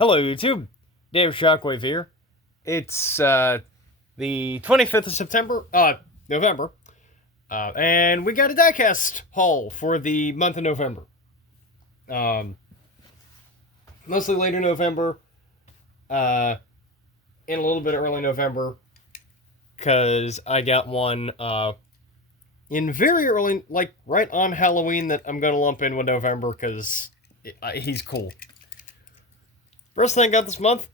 Hello, YouTube. Dave Shockwave here. It's the 25th of September, November, and we got a diecast haul for the month of November. Um, Mostly later November, uh, and a little bit early November, because I got one in very early, like right on Halloween, that I'm gonna lump in with November because he's cool. First thing I got this month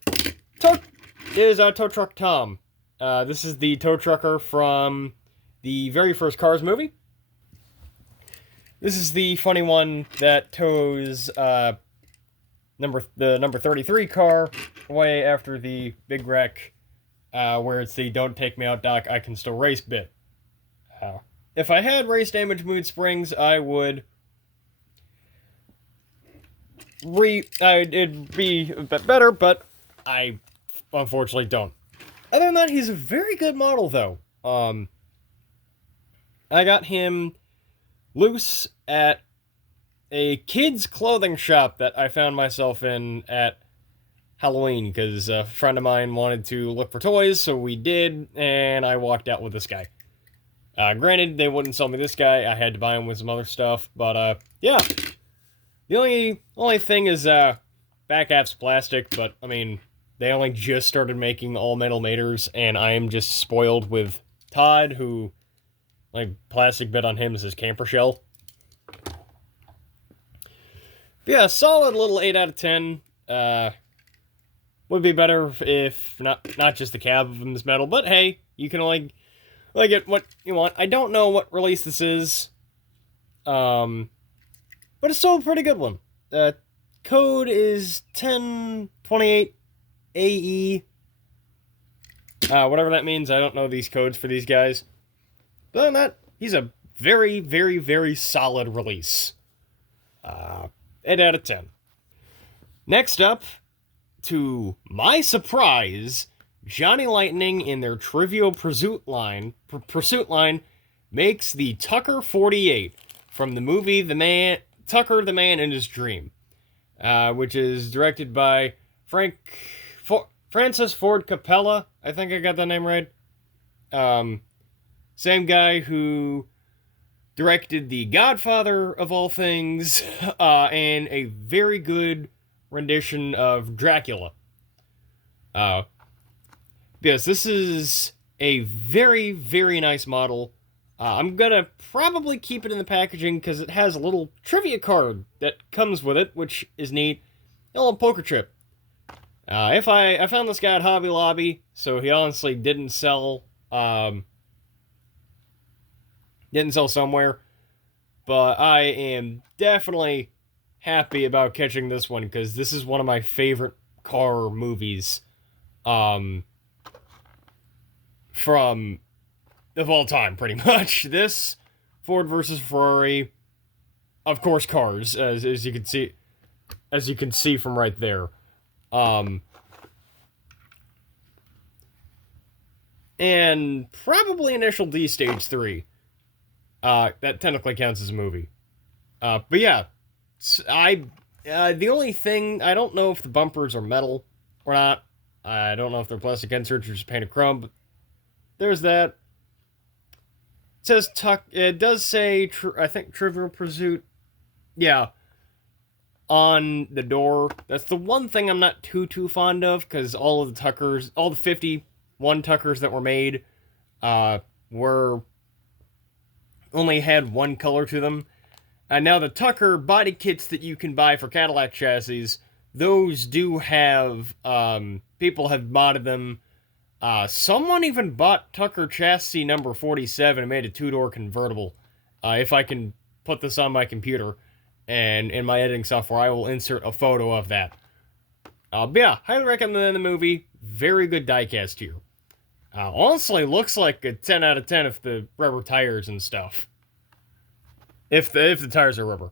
tow, is Tow Truck Tom. This is the tow trucker from the very first Cars movie. This is the funny one that tows the number 33 car away after the big wreck, where it's the "Don't take me out, Doc, I can still race" bit. Uh, if I had race damage mood springs, I would it'd be a bit better, but I unfortunately don't. Other than that, he's a very good model, though. I got him loose at a kids' clothing shop that I found myself in at Halloween because a friend of mine wanted to look for toys, so we did, and I walked out with this guy. Granted, they wouldn't sell me this guy. I had to buy him with some other stuff, but yeah. The only thing is back half's plastic, but I mean, they only just started making all metal maters, and I am just spoiled with Todd, who, like, plastic bit on him is his camper shell. But yeah, solid little 8 out of 10. Would be better if not just the cab of him is metal, but hey, you can only get what you want. I don't know what release this is, but it's still a pretty good one. Code is 1028 AE. Whatever that means, I don't know these codes for these guys. But other than that, he's a very, very, very solid release. 8 out of 10. Next up, to my surprise, Johnny Lightning in their Trivial Pursuit line makes the Tucker 48 from the movie Tucker the Man in His Dream, which is directed by Francis Ford Coppola. I think I got that name right. Same guy who directed The Godfather of all things, and a very good rendition of Dracula. Yes, this is a very, very nice model. I'm gonna probably keep it in the packaging because it has a little trivia card that comes with it, which is neat. A little poker chip. If I found this guy at Hobby Lobby, so he honestly didn't sell somewhere, but I am definitely happy about catching this one because this is one of my favorite car movies, from of all time, pretty much. This, Ford versus Ferrari, of course, Cars, as you can see from right there. And probably Initial D Stage 3. That technically counts as a movie. But yeah, the only thing, I don't know if the bumpers are metal or not. I don't know if they're plastic inserts or just painted chrome, but there's that. It says it does say, I think, Trivial Pursuit. Yeah, on the door. That's the one thing I'm not too fond of, because all of the Tuckers, all the 51 Tuckers that were made, were only had one color to them. And now the Tucker body kits that you can buy for Cadillac chassis, those do have, people have modded them. Someone even bought Tucker chassis number 47 and made a two-door convertible. If I can put this on my computer and in my editing software, I will insert a photo of that. But yeah, highly recommend the movie. Very good diecast here. Honestly, looks like a 10 out of 10 if the rubber tires and stuff. If the tires are rubber.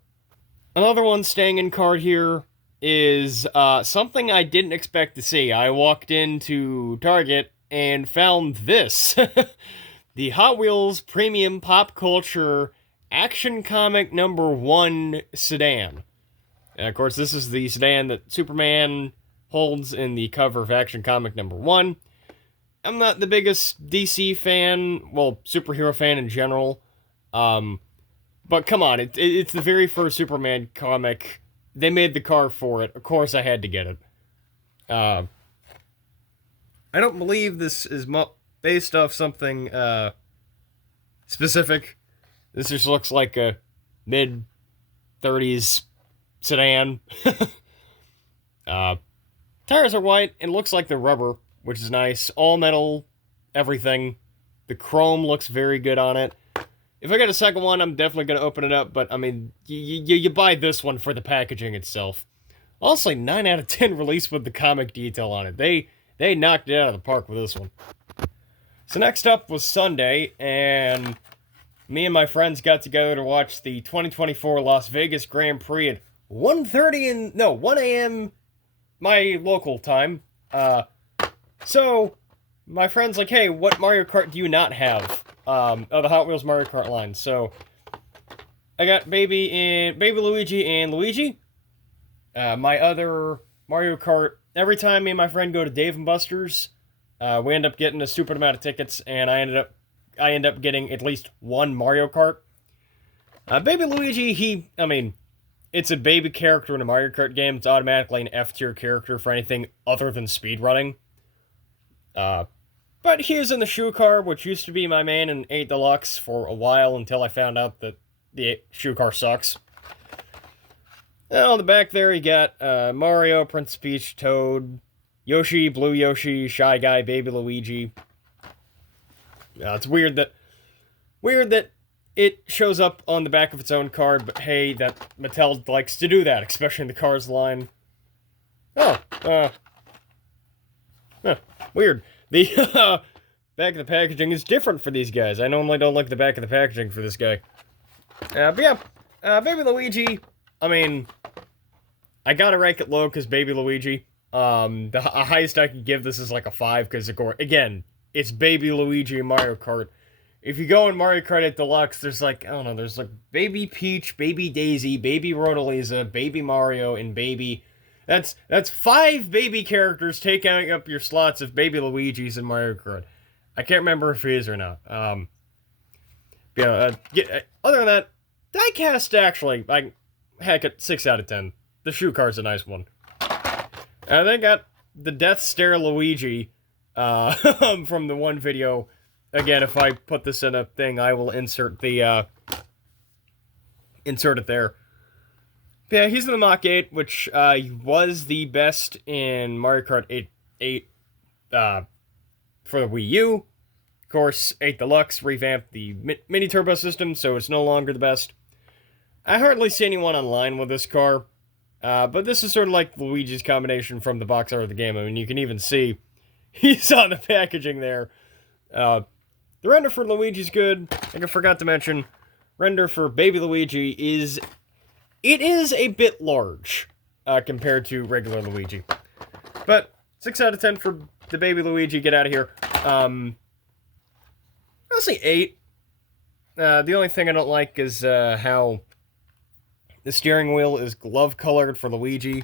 Another one staying in card here is something I didn't expect to see. I walked into Target and found this. The Hot Wheels Premium Pop Culture Action Comic number 1 sedan. And of course, this is the sedan that Superman holds in the cover of Action Comic #1. I'm not the biggest DC fan, well, superhero fan in general. But come on, it's the very first Superman comic. They made the car for it. Of course, I had to get it. I don't believe this is based off something specific. This just looks like a mid 30s sedan. Tires are white and looks like they're rubber, which is nice. All metal, everything. The chrome looks very good on it. If I get a second one, I'm definitely going to open it up, but I mean, you buy this one for the packaging itself. Also, 9 out of 10 released with the comic detail on it. They knocked it out of the park with this one. So next up was Sunday, and me and my friends got together to watch the 2024 Las Vegas Grand Prix at 1 a.m. my local time. So my friend's like, hey, what Mario Kart do you not have? The Hot Wheels Mario Kart line. So I got Baby Luigi and Luigi. My other Mario Kart, every time me and my friend go to Dave & Buster's, we end up getting a stupid amount of tickets, and I end up getting at least one Mario Kart. Baby Luigi, it's a baby character in a Mario Kart game. It's automatically an F-tier character for anything other than speedrunning. But he is in the shoe car, which used to be my main in 8 Deluxe for a while until I found out that the shoe car sucks. And on the back there, you got Mario, Princess Peach, Toad, Yoshi, Blue Yoshi, Shy Guy, Baby Luigi. It's weird that it shows up on the back of its own card, but hey, that Mattel likes to do that, especially in the Cars line. Weird. The back of the packaging is different for these guys. I normally don't like the back of the packaging for this guy. But yeah, Baby Luigi, I gotta rank it low because Baby Luigi. The highest I could give this is like a 5 because, again, it's Baby Luigi in Mario Kart. If you go in Mario Kart 8 Deluxe, there's like Baby Peach, Baby Daisy, Baby Rodaliza, Baby Mario, and Baby... That's 5 baby characters taking up your slots of Baby Luigi's in Mario Kart. I can't remember if he is or not. Other than that, diecast actually, heck, at 6 out of 10. The shoe car's a nice one. And they got the Death Stare Luigi from the one video. Again, if I put this in a thing, I will insert it there. Yeah, he's in the Mach 8, which was the best in Mario Kart 8 for the Wii U. Of course, 8 Deluxe revamped the mini turbo system, so it's no longer the best. I hardly see anyone online with this car, but this is sort of like Luigi's combination from the box art of the game. You can even see he's on the packaging there. The render for Luigi's good. Like I forgot to mention, render for Baby Luigi is a bit large compared to regular Luigi. But 6 out of 10 for the Baby Luigi. Get out of here. I'll say 8. The only thing I don't like is how the steering wheel is glove-colored for Luigi,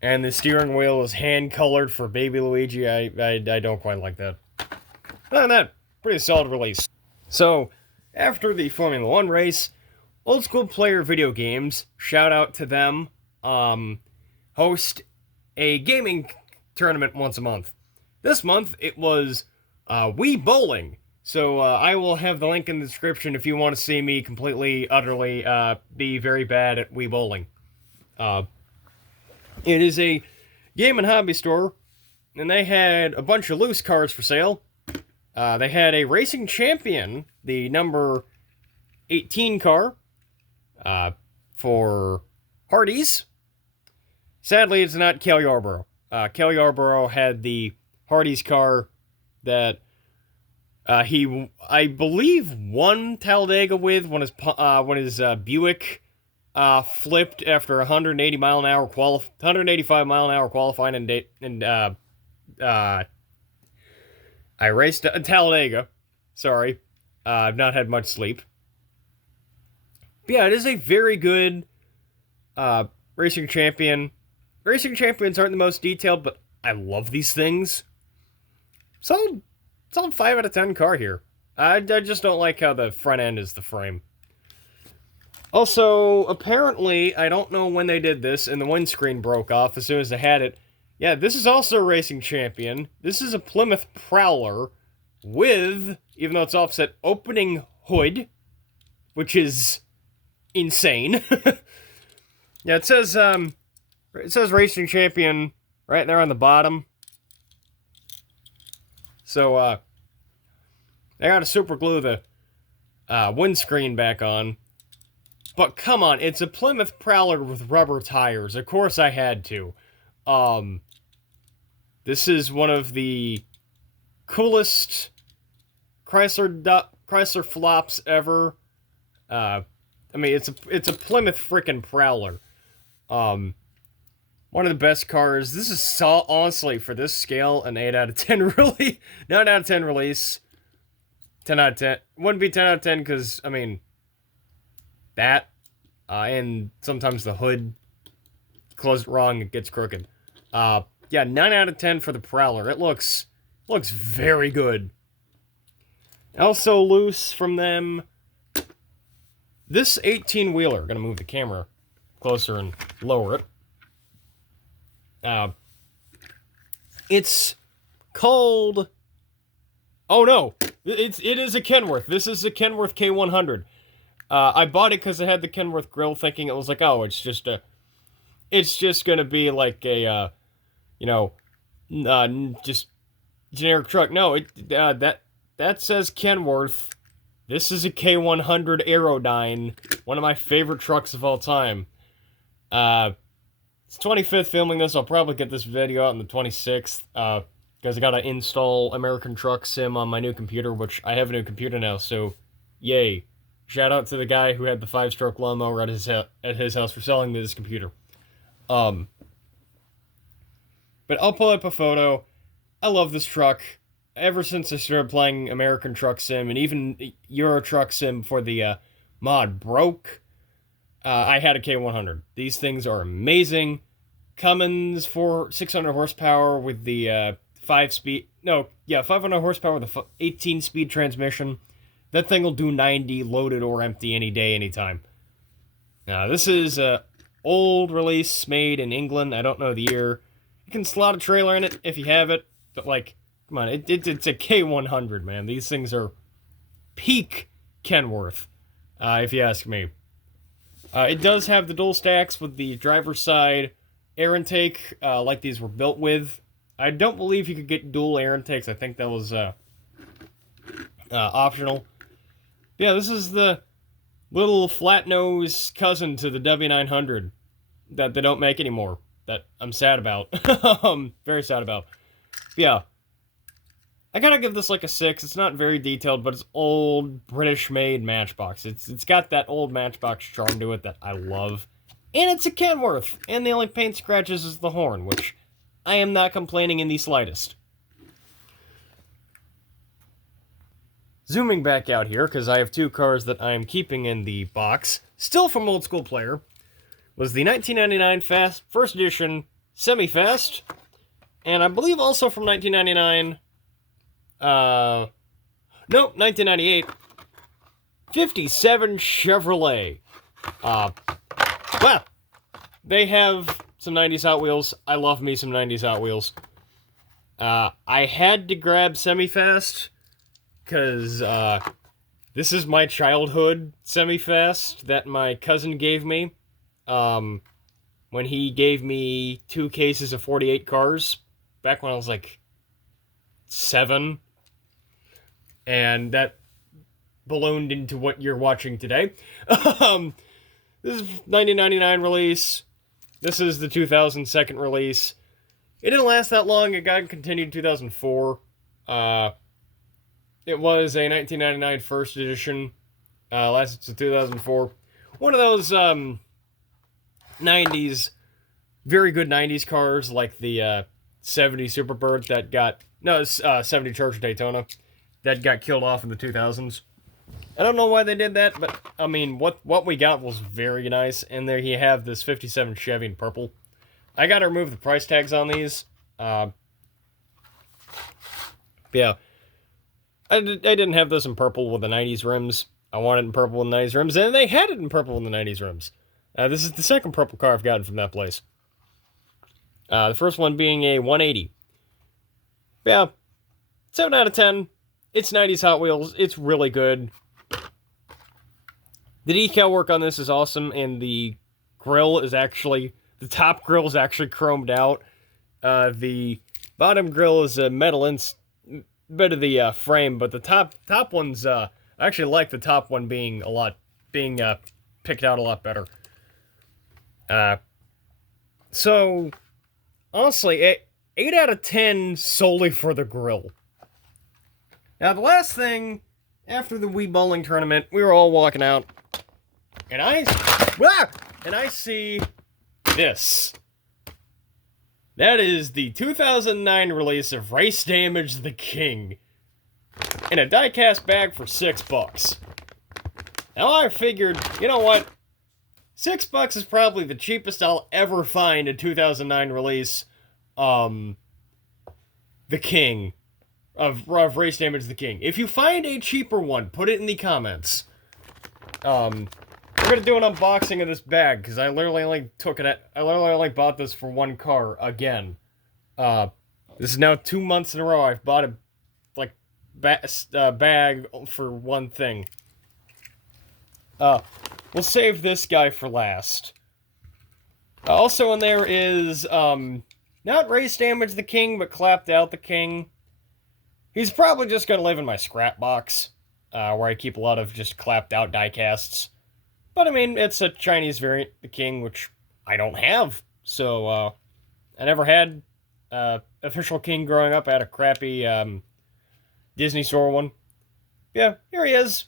and the steering wheel is hand-colored for Baby Luigi. I don't quite like that. Other than that, pretty solid release. So, after the Formula 1 race, Old School Player Video Games, shout out to them, host a gaming tournament once a month. This month, it was Wii Bowling. So I will have the link in the description if you want to see me completely, utterly be very bad at Wii Bowling. It is a game and hobby store, and they had a bunch of loose cars for sale. They had a Racing Champion, the number 18 car, for Hardee's. Sadly, it's not Cale Yarborough. Cale Yarborough had the Hardee's car that he, I believe, won Talladega with when his Buick flipped after 185 mile an hour qualifying and I raced at Talladega. Sorry, I've not had much sleep. But yeah, it is a very good Racing Champion. Racing Champions aren't the most detailed, but I love these things. So, solid 5 out of 10 car here. I just don't like how the front end is the frame. Also, apparently, I don't know when they did this, and the windscreen broke off as soon as I had it. Yeah, this is also a Racing Champion. This is a Plymouth Prowler with, even though it's offset, opening hood, which is insane. Yeah, it says Racing Champion right there on the bottom. So, I gotta super glue the windscreen back on. But come on, it's a Plymouth Prowler with rubber tires. Of course I had to. This is one of the coolest Chrysler flops ever. I mean, it's a Plymouth frickin' Prowler. One of the best cars. This is honestly, for this scale, an 8 out of 10, really. 9 out of 10 release. 10 out of 10. Wouldn't be 10 out of 10 because, I mean, that, and sometimes the hood closed wrong, it gets crooked. Yeah, 9 out of 10 for the Prowler. It looks very good. Also loose from them, this 18-wheeler. Gonna move the camera closer and lower it. It's called... Oh no, it is a Kenworth. This is a Kenworth K100. I bought it because it had the Kenworth grill, thinking it was like, oh, it's just gonna be like a, just generic truck. No, that says Kenworth. This is a K100 Aerodyne, one of my favorite trucks of all time. It's 25th filming this. I'll probably get this video out on the 26th, because I gotta install American Truck Sim on my new computer, which I have a new computer now, so yay. Shout out to the guy who had the 5-stroke lawnmower at his house for selling me this computer. But I'll pull up a photo. I love this truck. Ever since I started playing American Truck Sim, and even Euro Truck Sim before the mod broke, I had a K100. These things are amazing. Cummins for 600 horsepower with the 500 horsepower with the 18-speed transmission. That thing will do 90, loaded or empty, any day, anytime. Now, this is a old release made in England. I don't know the year. You can slot a trailer in it if you have it, but, like, come on, it's a K100, man. These things are peak Kenworth, if you ask me. It does have the dual stacks with the driver's side air intake, like these were built with. I don't believe you could get dual air intakes. I think that was optional. Yeah, this is the little flat nose cousin to the W900 that they don't make anymore. That I'm sad about. I'm very sad about. But yeah, I gotta give this like a 6. It's not very detailed, but it's old British-made Matchbox. It's got that old Matchbox charm to it that I love, and it's a Kenworth. And the only paint scratches is the horn, which I am not complaining in the slightest. Zooming back out here, because I have 2 cars that I am keeping in the box, still from Old School Player, was the 1999 First Edition Semi-Fast, and I believe also from 1999, 1998, 57 Chevrolet. Well, they have some 90s Hot Wheels. I love me some 90s Hot Wheels. I had to grab Semi-Fast, because this is my childhood Semi-Fast that my cousin gave me when he gave me 2 cases of 48 cars back when I was like 7, and that ballooned into what you're watching today. This is 1999 release. This is the 2002 release. It didn't last that long. It got continued in 2004. It was a 1999 First Edition. Lasted to 2004. One of those 90s, very good 90s cars, like the 70 Superbird that got... No, 70 Charger Daytona that got killed off in the 2000s. I don't know why they did that, but, I mean, what we got was very nice. And there you have this 57 Chevy in purple. I gotta remove the price tags on these. Yeah. I didn't have this in purple with the 90s rims. I wanted it in purple with the 90s rims, and they had it in purple with the 90s rims. This is the second purple car I've gotten from that place. The first one being a 180. Yeah, 7 out of 10. It's 90s Hot Wheels. It's really good. The decal work on this is awesome, and the grill is actually... The top grill is actually chromed out. The bottom grill is a metal bit of the frame, but the top one's... I actually like the top one being picked out a lot better. So, honestly, 8 out of 10 solely for the grill. Now, the last thing, after the Wii bowling tournament, we were all walking out, and I see this. That is the 2009 release of Race Damage the King, in a die-cast bag for $6. Now, I figured, you know what? $6 is probably the cheapest I'll ever find a 2009 release, The King, of Race Damage the King. If you find a cheaper one, put it in the comments. We're gonna do an unboxing of this bag, because I literally only bought this for one car, again. This is now 2 months in a row I've bought a, bag for one thing. We'll save this guy for last. Also in there is, not Race Damage the King, but Clapped Out the King. He's probably just gonna live in my scrap box, where I keep a lot of just clapped out die-casts. But I mean, it's a Chinese variant, the King, which I don't have. So, I never had, official King growing up. I had a crappy, Disney Store one. Yeah, here he is.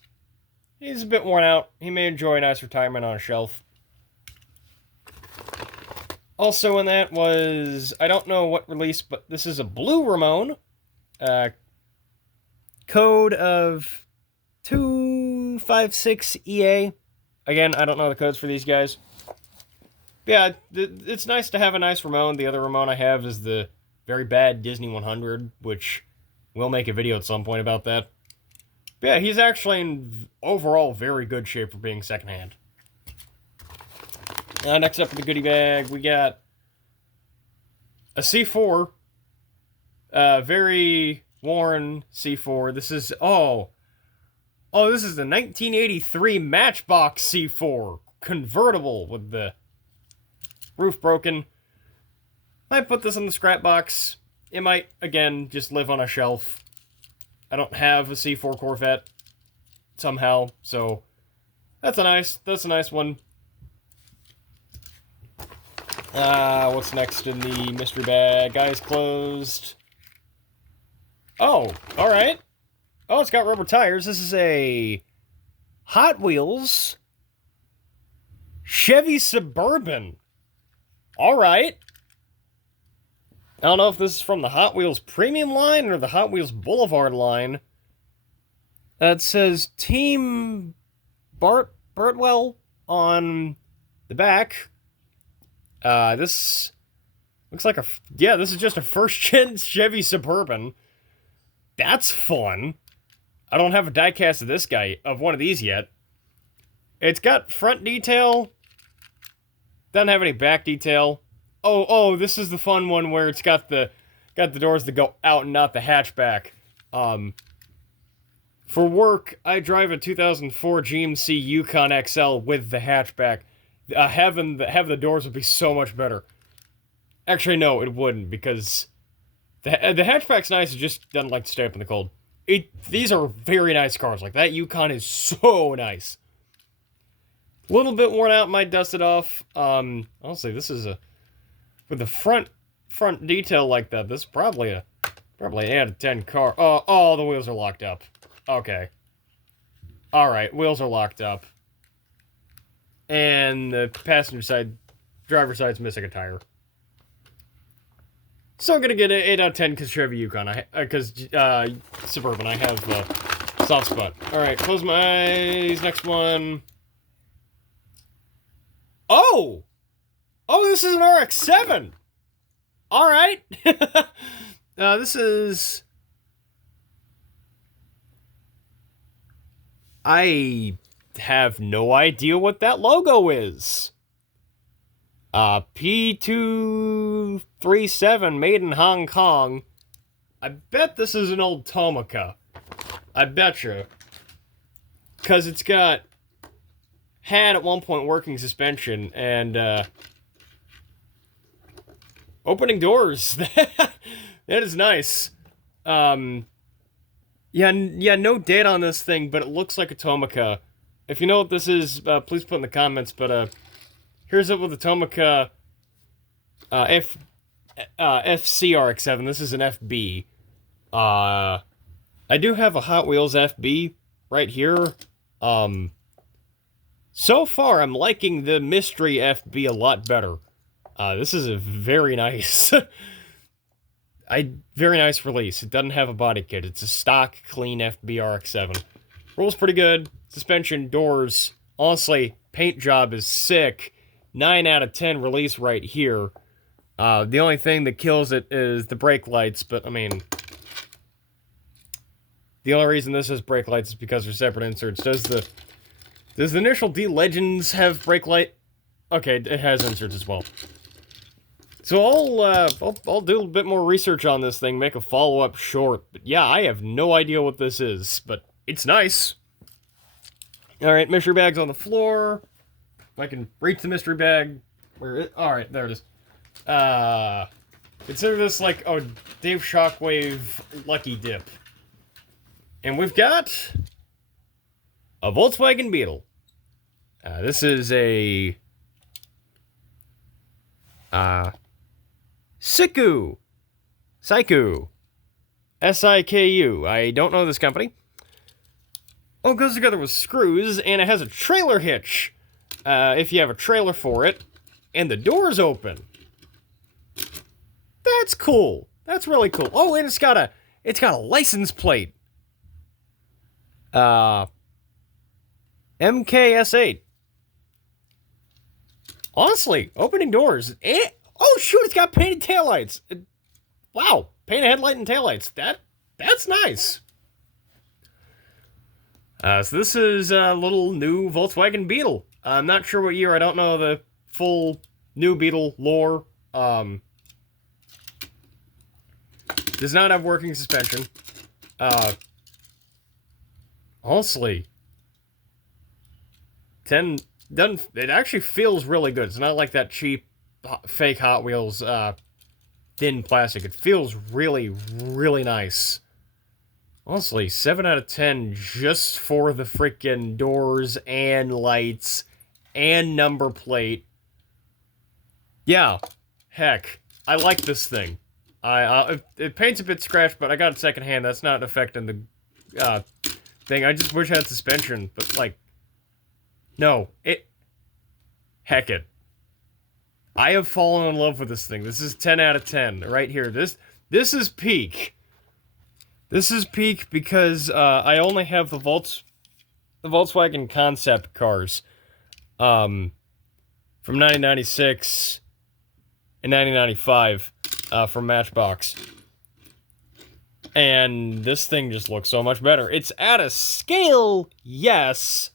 He's a bit worn out. He may enjoy a nice retirement on a shelf. Also in that was, I don't know what release, but this is a Blue Ramone. Code of 256EA. Again, I don't know the codes for these guys. Yeah, it's nice to have a nice Ramone. The other Ramone I have is the very bad Disney 100, which we'll make a video at some point about that. But yeah, he's actually in overall very good shape for being secondhand. Next up in the goodie bag, we got a C4. Very worn C4. This is, this is the 1983 Matchbox C4. Convertible with the roof broken. I put this in the scrap box. It might, again, just live on a shelf. I don't have a C4 Corvette somehow, so that's a nice one. What's next in the mystery bag? Eyes closed. Oh, alright. Oh, it's got rubber tires. This is a Hot Wheels Chevy Suburban. Alright. I don't know if this is from the Hot Wheels Premium line or the Hot Wheels Boulevard line. It says Team Bartwell on the back. This looks like this is just a first-gen Chevy Suburban. That's fun. I don't have a die-cast of this guy, of one of these yet. It's got front detail. Doesn't have any back detail. Oh, this is the fun one where it's got the doors that go out and not the hatchback. For work, I drive a 2004 GMC Yukon XL with the hatchback. Having the doors would be so much better. Actually, no, it wouldn't, because the hatchback's nice, it just doesn't like to stay up in the cold. These are very nice cars. Like, that Yukon is so nice. A little bit worn out, might dust it off. Honestly, this is with the front detail like that, this is probably an 8 out of 10 car. Oh, the wheels are locked up. Okay. Alright, wheels are locked up. And the driver's side's missing a tire. Still gonna get an 8 out of 10 because Chevy Yukon. Because Suburban, I have a soft spot. Alright, close my eyes. Next one. Oh! Oh, this is an RX-7! All right. This is. I have no idea what that logo is. P237 made in Hong Kong. I bet this is an old Tomica. I betcha. Because it's got had at one point working suspension and opening doors. That is nice. Yeah, no date on this thing, but it looks like a Tomica. If you know what this is, please put in the comments. But here's it with the Tomica FCRX7. This is an FB. I do have a Hot Wheels FB right here. So far, I'm liking the Mystery FB a lot better. This is a very nice, very nice release. It doesn't have a body kit. It's a stock, clean FB RX-7. Rolls pretty good. Suspension, doors. Honestly, paint job is sick. 9 out of 10 release right here. The only thing that kills it is the brake lights, but I mean, the only reason this has brake lights is because they're separate inserts. Does the Initial D Legends have brake light? Okay, it has inserts as well. So I'll do a bit more research on this thing, make a follow-up short. But yeah, I have no idea what this is, but it's nice. All right, mystery bag's on the floor. If I can reach the mystery bag, all right, there it is. Consider this like Dave Shockwave Lucky Dip, and we've got a Volkswagen Beetle. This is a Siku. S-I-K-U. I don't know this company. Oh, it goes together with screws, and it has a trailer hitch. If you have a trailer for it, and the door's open. That's cool. That's really cool. Oh, and it's got a license plate. MKS8. Honestly, opening doors. Oh shoot, it's got painted taillights. Wow, painted headlight and taillights. That's nice. So this is a little new Volkswagen Beetle. I'm not sure what year. I don't know the full new Beetle lore. Does not have working suspension. Honestly, 10 doesn't. It actually feels really good. It's not like that cheap fake Hot Wheels thin plastic. It feels really, really nice. Honestly, 7 out of 10 just for the freaking doors and lights and number plate. Yeah, heck, I like this thing. It paint's a bit scratched, but I got it secondhand. That's not affecting the thing. I just wish I had suspension, but like, no, heck it. I have fallen in love with this thing. This is 10 out of 10 right here. This is peak. This is peak because I only have the Volkswagen concept cars from 1996 and 1995 from Matchbox. And this thing just looks so much better. It's at a scale, yes.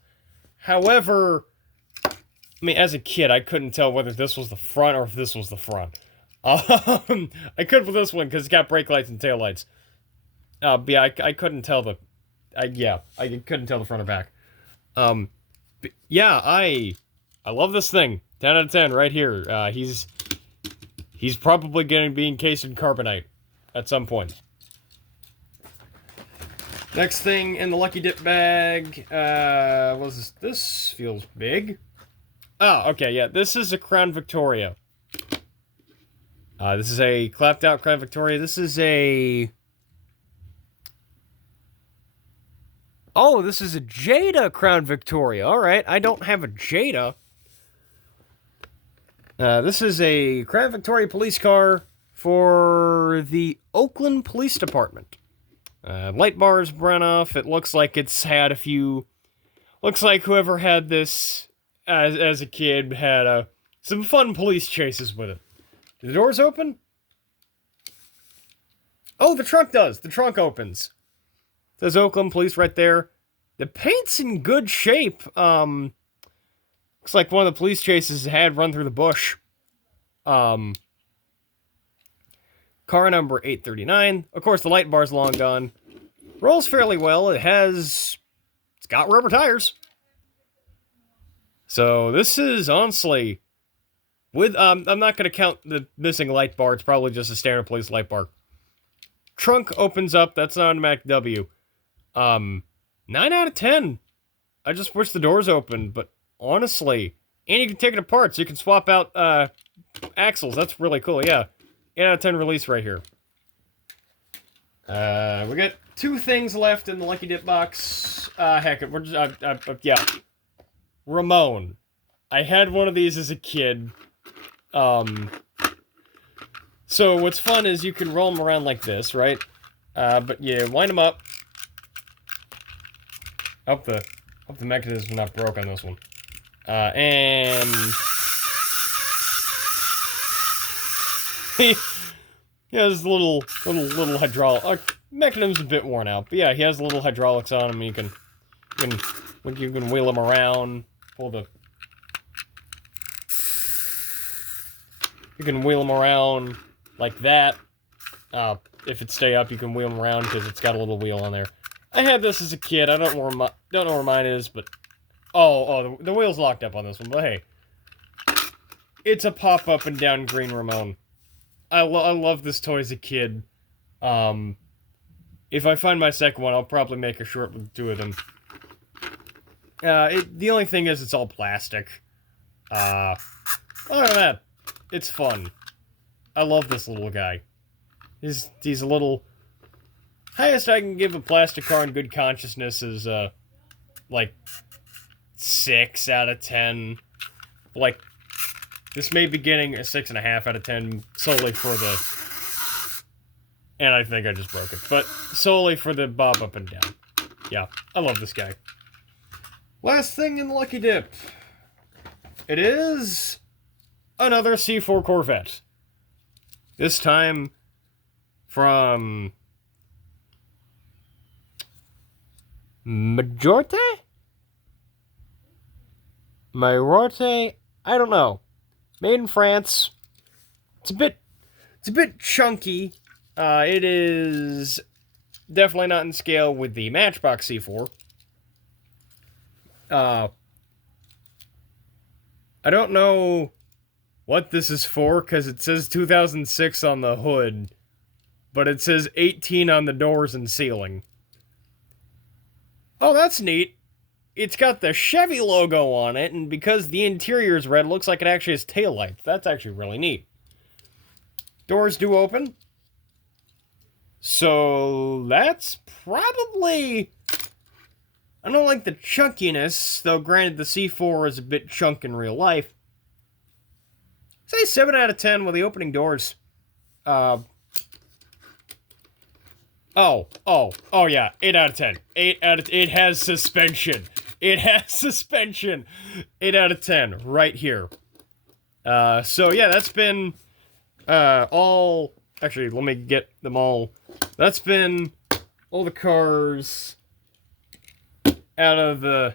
However, I mean, as a kid, I couldn't tell whether this was the front or if this was the front. I could with this one because it's got brake lights and tail lights. But yeah, I couldn't tell I couldn't tell the front or back. But yeah, I love this thing. 10 out of 10 right here. He's probably going to be encased in carbonite at some point. Next thing in the Lucky Dip bag, this feels big. Oh, okay, yeah, this is a Crown Victoria. This is a clapped out Crown Victoria. This is a... Oh, this is a Jada Crown Victoria. All right, I don't have a Jada. This is a Crown Victoria police car for the Oakland Police Department. Light bars run off. It looks like it's had a few... Looks like whoever had this as a kid had some fun police chases with it. The doors open? Oh, the trunk does. The trunk opens. It says Oakland Police right there. The paint's in good shape. Looks like one of the police chases had run through the bush. Car number 839. Of course, the light bar's long gone. Rolls fairly well. It's got rubber tires. So this is honestly, I'm not going to count the missing light bar. It's probably just a standard police light bar. Trunk opens up. That's an automatic W. 9 out of 10. I just wish the doors open, but honestly, and you can take it apart, so you can swap out axles. That's really cool. Yeah, 8 out of 10 release right here. We got 2 things left in the Lucky Dip box. Heck, we're just yeah. Ramon. I had one of these as a kid. So what's fun is you can roll them around like this, right? But you wind them up. Hope the mechanism's not broke on this one. And he has little hydraulic mechanism's a bit worn out, but yeah, he has little hydraulics on him. You can wheel him around. You can wheel him around like that. If it stay up, you can wheel him around because it's got a little wheel on there. I had this as a kid. I don't know where mine is, but the wheel's locked up on this one. But hey, it's a pop up and down green Ramon. I love this toy as a kid. If I find my second one, I'll probably make a short with 2 of them. The only thing is it's all plastic. Other than that, it's fun. I love this little guy. He's a little... Highest I can give a plastic car in good consciousness is, like, 6 out of 10. Like, this may be getting a 6.5 out of 10 solely for the... And I think I just broke it. But solely for the bob up and down. Yeah, I love this guy. Last thing in the Lucky Dip. It is another C4 Corvette. This time from Majorte? I don't know. Made in France. It's a bit chunky. It is definitely not in scale with the Matchbox C4. I don't know what this is for, because it says 2006 on the hood, but it says 18 on the doors and ceiling. Oh, that's neat. It's got the Chevy logo on it, and because the interior is red, it looks like it actually has taillights. That's actually really neat. Doors do open. So, that's probably... I don't like the chunkiness, though granted the C4 is a bit chunk in real life. Say 7 out of 10 with the opening doors. Oh yeah, 8 out of 10. It has suspension. It has suspension. 8 out of 10, right here. So yeah, that's been, all, actually, let me get them all. That's been all the cars out of the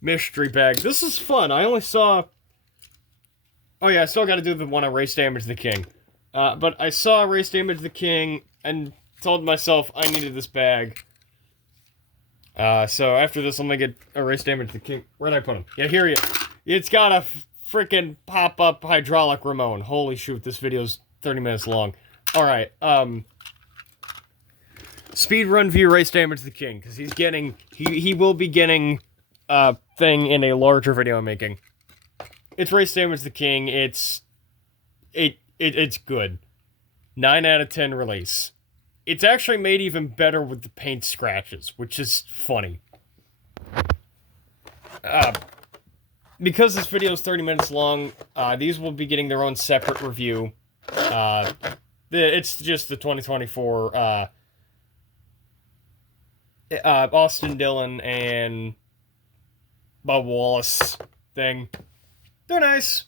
mystery bag. This is fun. I only saw, oh yeah, I still gotta do the one on Race Damage the King. But I saw Race Damage the King and told myself I needed this bag. So after this, I'm gonna get a Race Damage the King. Where'd I put him? Yeah, here he is. It's got a freaking pop-up hydraulic Ramon. Holy shoot, this video's 30 minutes long. Alright, speedrun view Race Damage the King, because he's getting, he will be getting a thing in a larger video I'm making. It's Race Damage the King. It's good. 9 out of 10 release. It's actually made even better with the paint scratches, which is funny. Because this video is 30 minutes long, these will be getting their own separate review. It's just the 2024 Austin Dillon and Bob Wallace thing. They're nice.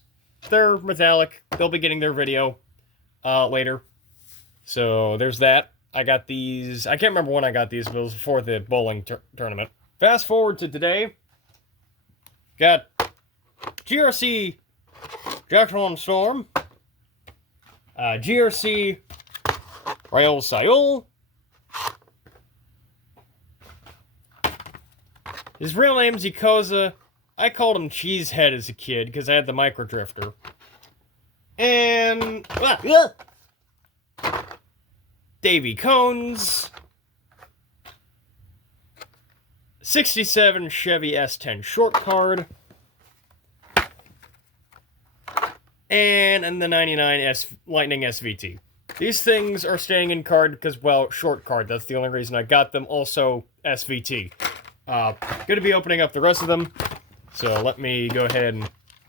They're metallic. They'll be getting their video later. So there's that. I got these. I can't remember when I got these, but it was before the bowling tournament. Fast forward to today. Got GRC Jackson Storm, GRC Rael Sayul. His real name's Yakoza. I called him Cheesehead as a kid because I had the Micro Drifter. And Davy Cones, 67 Chevy S10 short card, and the 99 Lightning SVT. These things are staying in card because, well, short card. That's the only reason I got them. Also, SVT. Going to be opening up the rest of them. So let me go ahead and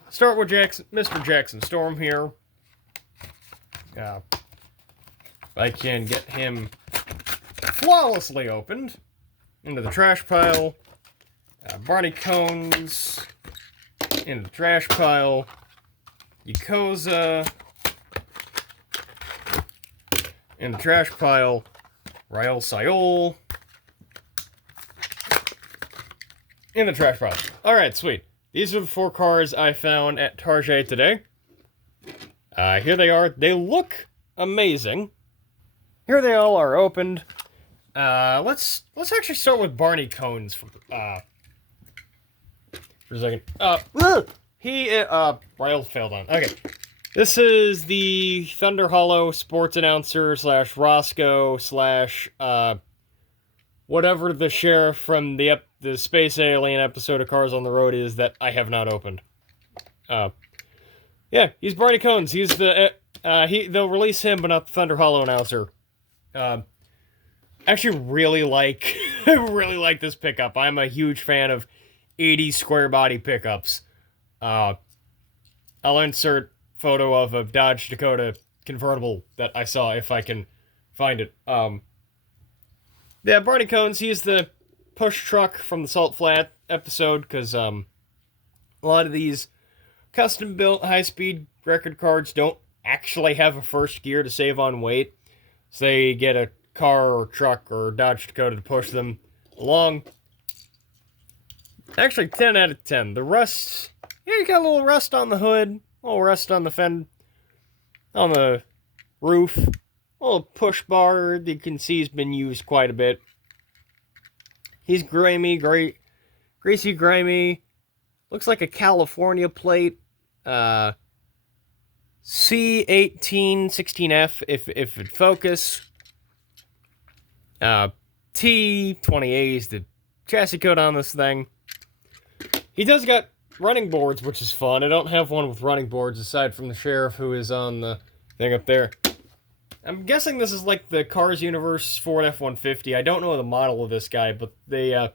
start with Mr. Jackson Storm here. If I can get him flawlessly opened into the trash pile. Barney Cones into the trash pile. Yakoza in the trash pile. Rael Sayul in the trash pile. Alright, sweet. These are the 4 cards I found at Target today. Here they are. They look amazing. Here they all are opened. Let's actually start with Barney Cones for a second. Rail failed on. Okay. This is the Thunder Hollow sports announcer / Roscoe / whatever the sheriff from the Space Alien episode of Cars on the Road is that I have not opened. Yeah, he's Barney Cones. He's they'll release him, but not the Thunder Hollow announcer. Actually really like I really like this pickup. I'm a huge fan of 80s square body pickups. I'll insert photo of a Dodge Dakota convertible that I saw if I can find it. Yeah, Barney Cones, he's the push truck from the Salt Flat episode, because a lot of these custom-built high-speed record cards don't actually have a first gear to save on weight, so they get a car or truck or Dodge Dakota to push them along. Actually, 10 out of 10. The rust, yeah, you got a little rust on the hood, a little rust on the on the roof, a little push bar that you can see has been used quite a bit. He's grimy, greasy, grimy. Looks like a California plate. C1816F if it focus. T20A is the chassis code on this thing. He does got running boards, which is fun. I don't have one with running boards aside from the sheriff who is on the thing up there. I'm guessing this is like the Cars Universe Ford F-150. I don't know the model of this guy, but they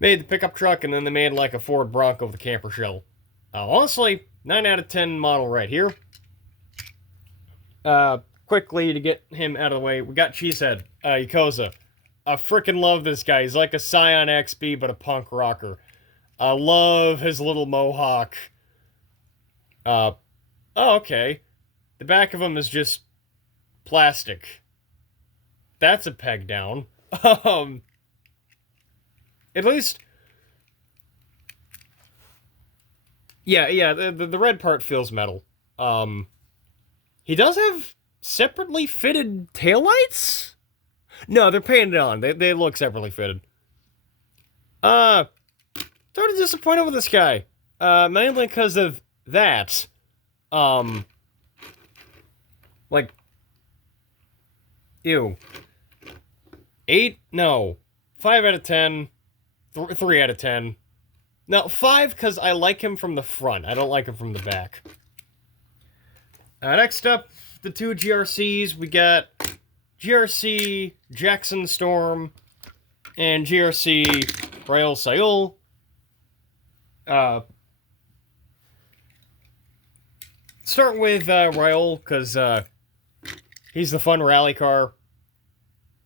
made the pickup truck, and then they made like a Ford Bronco with a camper shell. Honestly, 9 out of 10 model right here. Quickly, to get him out of the way, we got Cheesehead, Yakoza. I freaking love this guy. He's like a Scion XB, but a punk rocker. I love his little mohawk. Oh, okay. The back of him is just plastic. That's a peg down. At least... Yeah, the red part feels metal. He does have separately fitted taillights? No, they're painted on. They look separately fitted. Sort of disappointed with this guy. Mainly because of that. Like, ew. 8? No. 5 out of 10. 3 out of 10. No, 5 because I like him from the front. I don't like him from the back. Next up, the 2 GRCs. We got GRC Jackson Storm and GRC Rael Sayul. Start with Rael, because he's the fun rally car.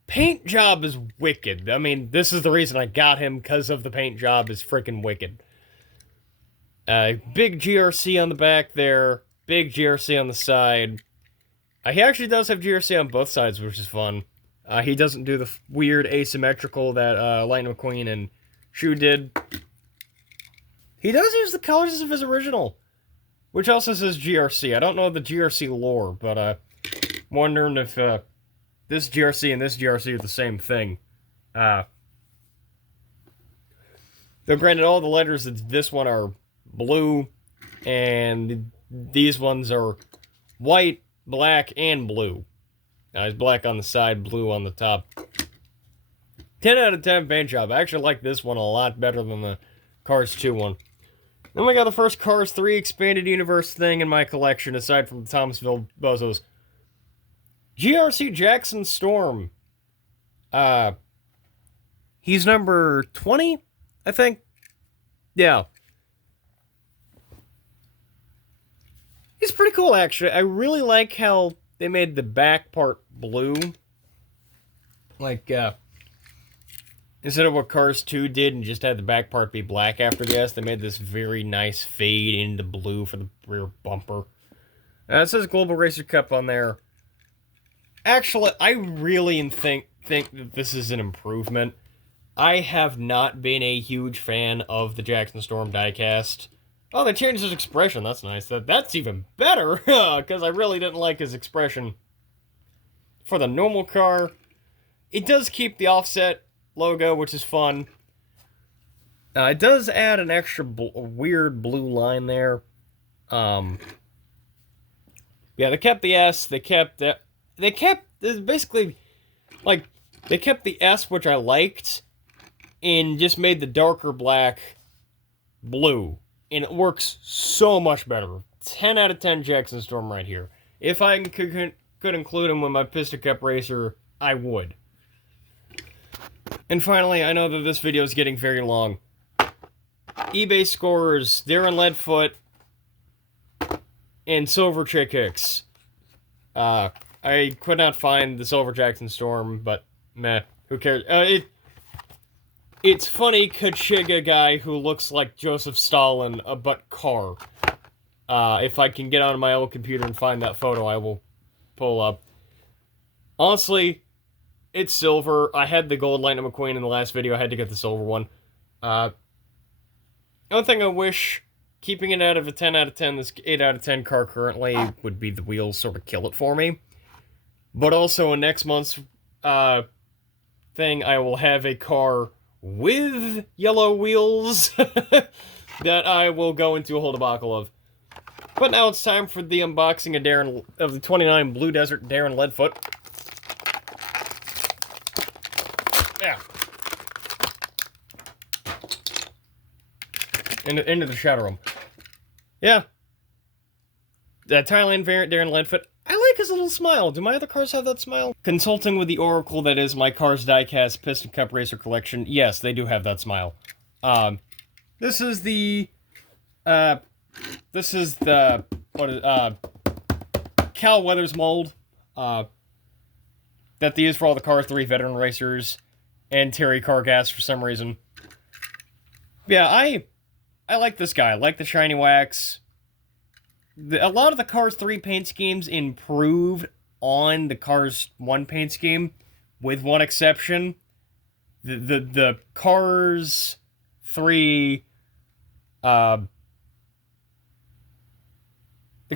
Paint job is wicked. I mean, this is the reason I got him, because of the paint job is freaking wicked. Big GRC on the back there, big GRC on the side, He actually does have GRC on both sides, which is fun. He doesn't do the weird asymmetrical that Lightning McQueen and Shu did. He does use the colors of his original, which also says GRC. I don't know the GRC lore, but I'm wondering if this GRC and this GRC are the same thing. Though granted, all the letters of this one are blue, and these ones are white, black, and blue. It's black on the side, blue on the top. 10 out of 10 paint job. I actually like this one a lot better than the Cars 2 one. Then we got the first Cars 3 expanded universe thing in my collection, aside from the Thomasville Bozos. GRC Jackson Storm. He's number 20, I think. Yeah. He's pretty cool, actually. I really like how they made the back part blue. Like, instead of what Cars 2 did and just had the back part be black after this, they made this very nice fade into blue for the rear bumper. It says Global Racer Cup on there. Actually, I really think that this is an improvement. I have not been a huge fan of the Jackson Storm diecast. Oh, they changed his expression. That's nice. That's even better, because I really didn't like his expression for the normal car. It does keep the offset logo, which is fun. It does add an extra weird blue line there. Yeah, they kept the S. They kept basically, like, they kept the S, which I liked, and just made the darker black blue. And it works so much better. 10 out of 10 Jackson Storm right here. If I could include him with my Piston Cup Racer, I would. And finally, I know that this video is getting very long. eBay scores Darren Leadfoot and Silver Chick Hicks. I could not find the Silver Jackson Storm, but meh, who cares? It's funny, Kachiga guy who looks like Joseph Stalin, but car. If I can get on my old computer and find that photo, I will pull up. Honestly, it's silver. I had the gold Lightning McQueen in the last video. I had to get the silver one. The only thing I wish, keeping it out of a 10 out of 10, this 8 out of 10 car currently, would be the wheels sort of kill it for me. But also in next month's thing, I will have a car with yellow wheels that I will go into a whole debacle of. But now it's time for the unboxing of the 29 Blue Desert Darren Leadfoot. Yeah. Into the shadow room. Yeah. The Thailand variant Darren Leadfoot. I like his little smile. Do my other cars have that smile? Consulting with the oracle that is my Cars Diecast Piston Cup Racer collection, yes, they do have that smile. This is the Cal Weathers mold, that they use for all the Cars 3 veteran racers, and Terry Cargas for some reason. Yeah, I like this guy. I like the shiny wax. A lot of the Cars 3 paint schemes improved on the Cars 1 paint scheme, with one exception. The Cars 3, the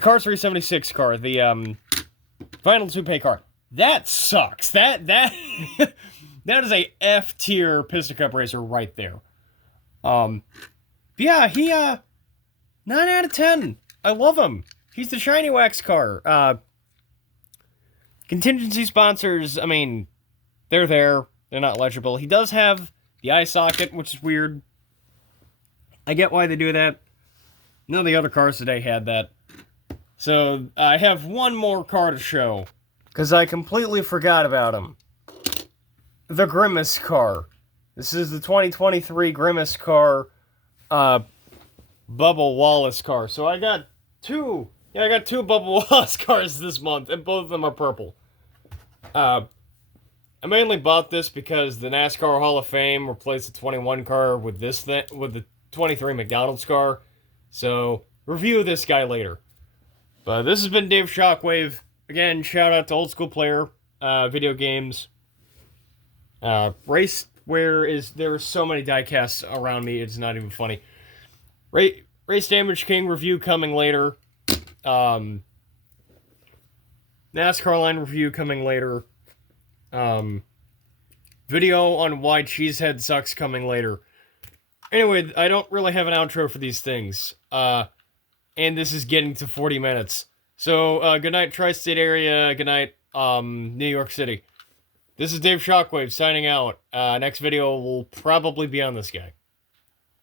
Cars 376 car, the Final 2 paint car, that sucks. That that is a F tier Piston Cup racer right there. Yeah, he 9 out of 10. I love him. He's the shiny wax car. Contingency sponsors, I mean, they're there. They're not legible. He does have the eye socket, which is weird. I get why they do that. None of the other cars today had that. So, I have one more car to show, because I completely forgot about him. The Grimace car. This is the 2023 Grimace car, Bubba Wallace car. So I got two Bubba Wallace cars this month, and both of them are purple. I mainly bought this because the NASCAR Hall of Fame replaced the 21 car with the 23 McDonald's car. So, review this guy later. But this has been Dave Shockwave. again, shout out to Old School Player, video games. Race, where is there are so many diecasts around me, it's not even funny. Race Damage King review coming later. NASCAR line review coming later. Video on why Cheesehead sucks coming later. Anyway, I don't really have an outro for these things. And this is getting to 40 minutes. So, good night, Tri-State area. Good night, New York City. This is Dave Shockwave signing out. Next video will probably be on this guy.